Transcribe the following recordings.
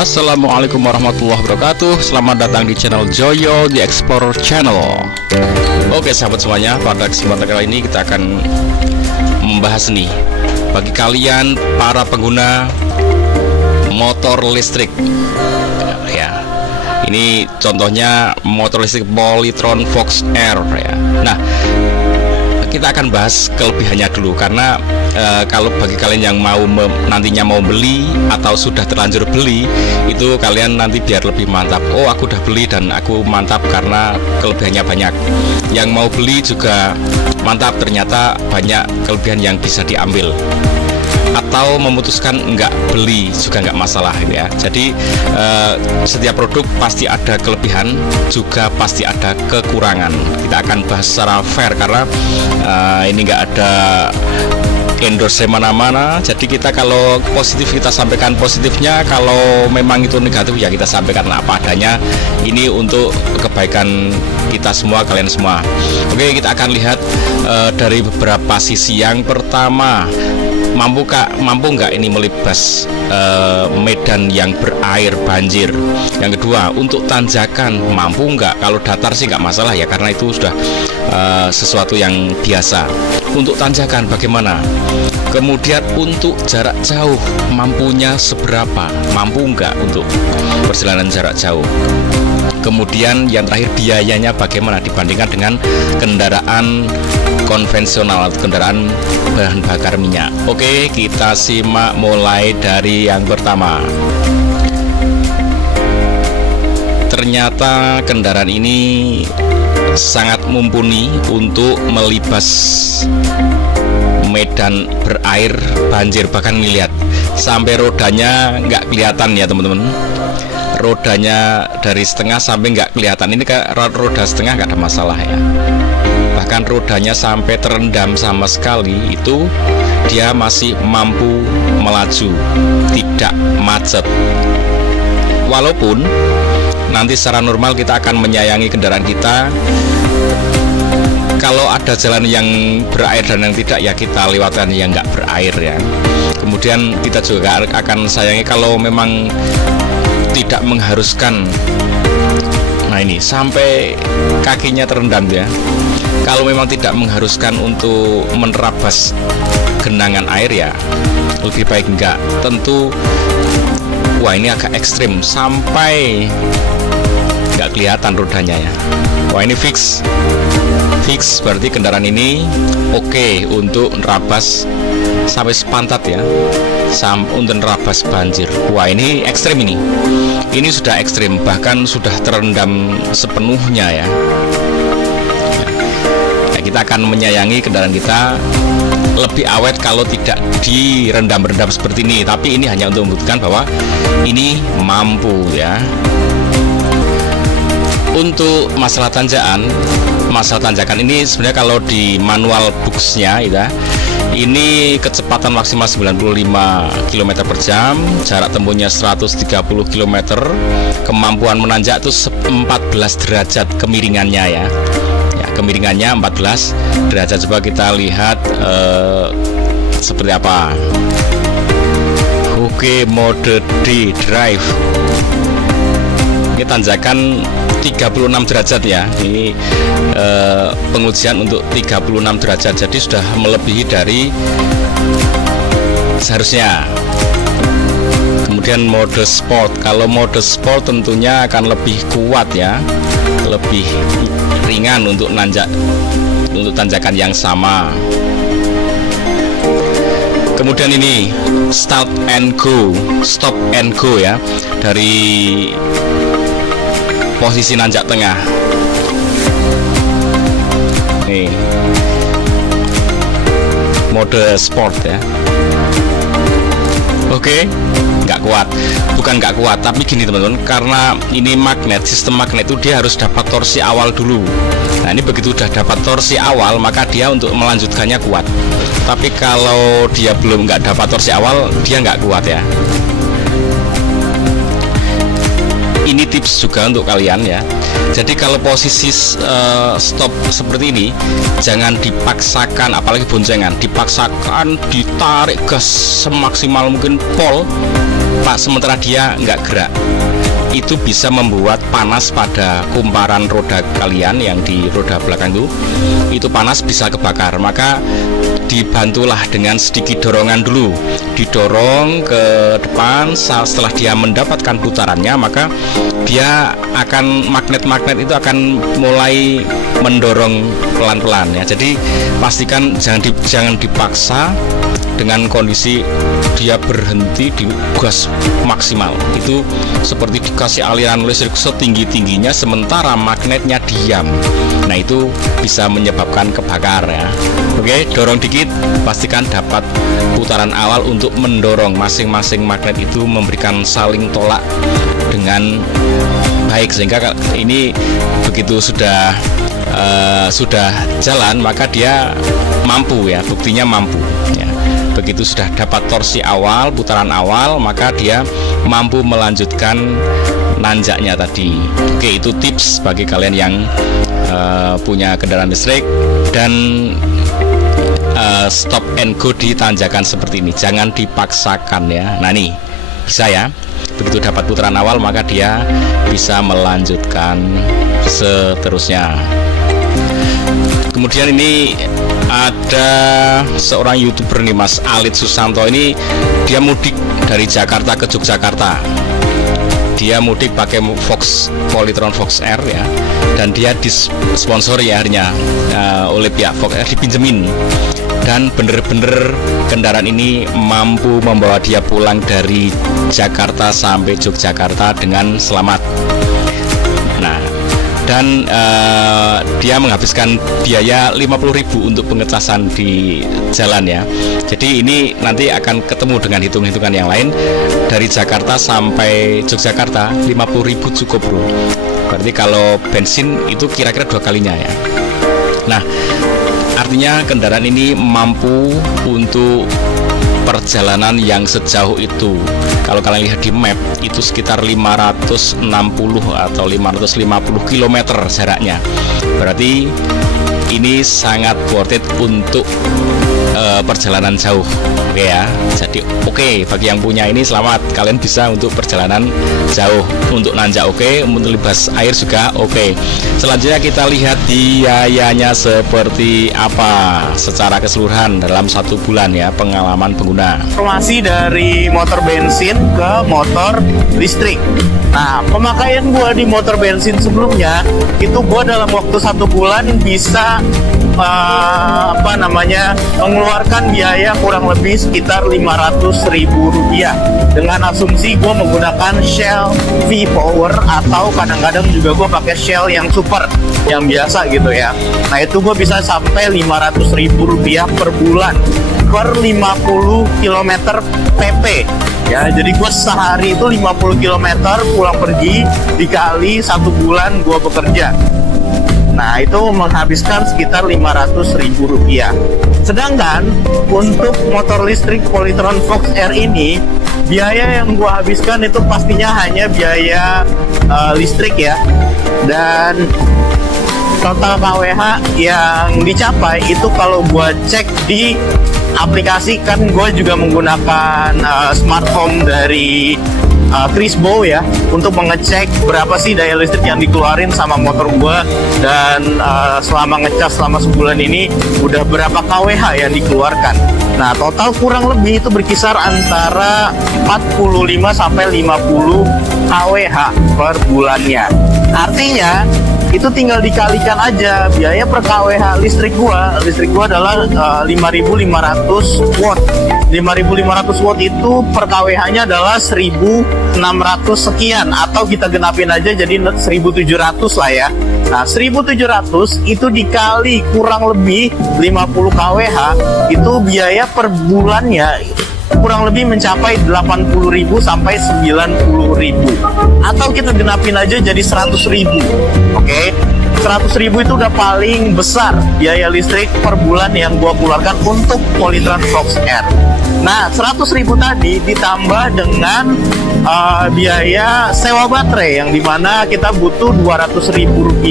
Assalamualaikum warahmatullahi wabarakatuh. Selamat datang di channel Joyo The Explorer Channel. Oke sahabat semuanya, pada kesempatan kali ini kita akan membahas nih, bagi kalian para pengguna motor listrik ya, ini contohnya motor listrik Polytron Fox Air ya. Nah, kita akan bahas kelebihannya dulu, karena kalau bagi kalian yang mau nantinya mau beli atau sudah terlanjur beli, itu kalian nanti biar lebih mantap. Oh, aku udah beli dan aku mantap karena kelebihannya banyak. Yang mau beli juga mantap, ternyata banyak kelebihan yang bisa diambil. Atau memutuskan enggak beli juga enggak masalah ya. Jadi setiap produk pasti ada kelebihan, juga pasti ada kekurangan. Kita akan bahas secara fair karena ini enggak ada endorse mana-mana. Jadi kita kalau positif kita sampaikan positifnya, kalau memang itu negatif ya kita sampaikan apa adanya. Ini untuk kebaikan kita semua, kalian semua. Oke, kita akan lihat dari beberapa sisi. Yang pertama, mampu nggak ini melibas medan yang berair banjir. Yang kedua, untuk tanjakan mampu nggak? Kalau datar sih nggak masalah ya, karena itu sudah sesuatu yang biasa. Untuk tanjakan bagaimana? Kemudian untuk jarak jauh mampunya seberapa? Mampu nggak untuk perjalanan jarak jauh? Kemudian yang terakhir, biayanya bagaimana dibandingkan dengan kendaraan konvensional atau kendaraan bahan bakar minyak. Oke, kita simak mulai dari yang pertama. Ternyata kendaraan ini sangat mumpuni untuk melibas medan berair banjir. Bahkan lihat sampai rodanya nggak kelihatan ya teman-teman. Rodanya dari setengah sampai nggak kelihatan. Ini kayak roda setengah nggak ada masalah ya. Bahkan rodanya sampai terendam sama sekali, itu dia masih mampu melaju, tidak macet. Walaupun nanti secara normal kita akan menyayangi kendaraan kita, kalau ada jalan yang berair dan yang tidak ya kita lewatkan yang nggak berair ya. Kemudian kita juga akan sayangi kalau memang tidak mengharuskan. Nah, ini sampai kakinya terendam ya. Kalau memang tidak mengharuskan untuk menerabas genangan air ya lebih baik enggak. Tentu wah ini agak ekstrim, sampai nggak kelihatan rodanya ya. Wah ini fix berarti kendaraan ini oke untuk nerabas sampai sepantat ya, untuk nerabas banjir. Wah ini ekstrim, ini sudah ekstrim, bahkan sudah terendam sepenuhnya ya. Nah, kita akan menyayangi kendaraan kita lebih awet kalau tidak direndam-rendam seperti ini, tapi ini hanya untuk membuktikan bahwa ini mampu ya. Untuk masalah tanjakan ini sebenarnya kalau di manual booksnya ya, ini kecepatan maksimal 95 km per jam, jarak tempuhnya 130 km, kemampuan menanjak itu 14 derajat kemiringannya ya. Kemiringannya 14 derajat. Coba kita lihat seperti apa. Oke, mode D drive. Ini tanjakan 36 derajat ya. Ini pengujian untuk 36 derajat. Jadi sudah melebihi dari seharusnya. Kemudian mode sport. Kalau mode sport tentunya akan lebih kuat ya, lebih ringan untuk tanjakan yang sama. Kemudian ini stop and go ya, dari posisi nanjak tengah. Nih mode sport ya. Oke, bukan nggak kuat, tapi gini teman-teman, karena ini sistem magnet itu dia harus dapat torsi awal dulu. Nah ini begitu udah dapat torsi awal, maka dia untuk melanjutkannya kuat. Tapi kalau dia belum nggak dapat torsi awal, dia nggak kuat ya. Ini tips juga untuk kalian ya. Jadi kalau posisi stop seperti ini, jangan dipaksakan, apalagi boncengan, dipaksakan ditarik gas semaksimal mungkin pol, sementara dia nggak gerak, itu bisa membuat panas pada kumparan roda kalian yang di roda belakang itu panas, bisa kebakar. Maka dibantulah dengan sedikit dorongan dulu, didorong ke depan. Setelah dia mendapatkan putarannya, maka dia akan, magnet-magnet itu akan mulai mendorong pelan-pelan ya. Jadi pastikan jangan dipaksa dengan kondisi dia berhenti di gas maksimal. Itu seperti dikasih aliran listrik setinggi-tingginya sementara magnetnya diam. Nah, itu bisa menyebabkan kebakar ya. Oke, dorong dikit, pastikan dapat putaran awal untuk mendorong. Masing-masing magnet itu memberikan saling tolak dengan baik, sehingga ini begitu sudah jalan, maka dia mampu ya, buktinya mampu ya. Begitu sudah dapat torsi awal, putaran awal, maka dia mampu melanjutkan nanjaknya tadi. Oke, itu tips bagi kalian yang punya kendaraan listrik. Dan stop and go di tanjakan seperti ini, jangan dipaksakan ya. Nah, nih bisa ya, begitu dapat putaran awal maka dia bisa melanjutkan seterusnya. Kemudian ini ada seorang YouTuber nih, Mas Alit Susanto. Ini dia mudik dari Jakarta ke Yogyakarta. Dia mudik pakai Polytron Fox R ya, dan dia disponsori akhirnya oleh pihak Fox R, dipinjemin. Dan bener-bener kendaraan ini mampu membawa dia pulang dari Jakarta sampai Yogyakarta dengan selamat. Nah, dan dia menghabiskan biaya 50.000 untuk pengecasan di jalan ya. Jadi ini nanti akan ketemu dengan hitung-hitungan yang lain. Dari Jakarta sampai Yogyakarta 50.000 cukup bro. Berarti kalau bensin itu kira-kira 2 kalinya ya. Nah, artinya kendaraan ini mampu untuk perjalanan yang sejauh itu. Kalau kalian lihat di map, itu sekitar 560 atau 550 km jaraknya. Berarti ini sangat worth it untuk perjalanan jauh. Oke ya. Jadi oke, bagi yang punya ini selamat, kalian bisa untuk perjalanan jauh, untuk nanjak oke, untuk libas air juga oke. Selanjutnya kita lihat biayanya seperti apa secara keseluruhan dalam 1 bulan ya, pengalaman pengguna. Informasi dari motor bensin ke motor listrik. Nah, pemakaian gua di motor bensin sebelumnya itu gua dalam waktu 1 bulan bisa mengeluarkan biaya kurang lebih sekitar Rp500.000 dengan asumsi gue menggunakan Shell V-Power atau kadang-kadang juga gue pakai Shell yang super, yang biasa gitu ya. Nah, itu gue bisa sampai Rp500.000 per bulan per 50 km PP ya. Jadi gue sehari itu 50 km pulang pergi dikali 1 bulan gue bekerja. Nah, itu menghabiskan sekitar Rp500.000. Sedangkan untuk motor listrik Polytron Fox R ini, biaya yang gua habiskan itu pastinya hanya biaya listrik ya. Dan total KWH yang dicapai itu kalau gua cek di aplikasi, kan gua juga menggunakan smart home dari Crisbo ya, untuk mengecek berapa sih daya listrik yang dikeluarin sama motor gua, dan selama ngecas selama sebulan ini udah berapa kWh yang dikeluarkan. Nah, total kurang lebih itu berkisar antara 45 sampai 50 kWh per bulannya. Artinya itu tinggal dikalikan aja biaya per kWh listrik gua adalah 5.500 watt. 5.500 watt itu per kWh-nya adalah 1.600 sekian, atau kita genapin aja jadi 1.700 lah ya. Nah, 1.700 itu dikali kurang lebih 50 kWh, itu biaya per bulannya kurang lebih mencapai 80.000 sampai 90.000, atau kita genapin aja jadi 100.000. Oke, 100.000 itu udah paling besar biaya listrik per bulan yang gua keluarkan untuk Polytron Fox R. Nah, 100.000 tadi ditambah dengan biaya sewa baterai, yang dimana kita butuh Rp200.000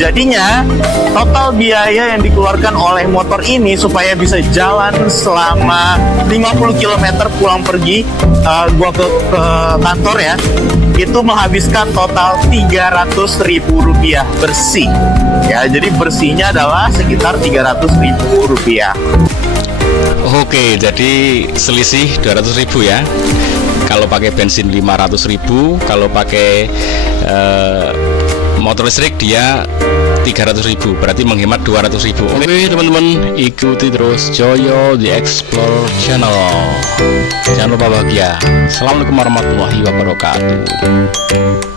Jadinya total biaya yang dikeluarkan oleh motor ini supaya bisa jalan selama 50 km pulang pergi gua ke kantor ya, itu menghabiskan total Rp300.000 bersih. Ya, jadi bersihnya adalah sekitar Rp300.000. Oke, jadi selisih 200.000 ya. Kalau pakai bensin 500.000, kalau pakai motor listrik dia 300.000, berarti menghemat 200.000. Oke teman-teman, ikuti terus Joyo The Explore Channel. Jangan lupa bahagia. Assalamualaikum warahmatullahi wabarakatuh.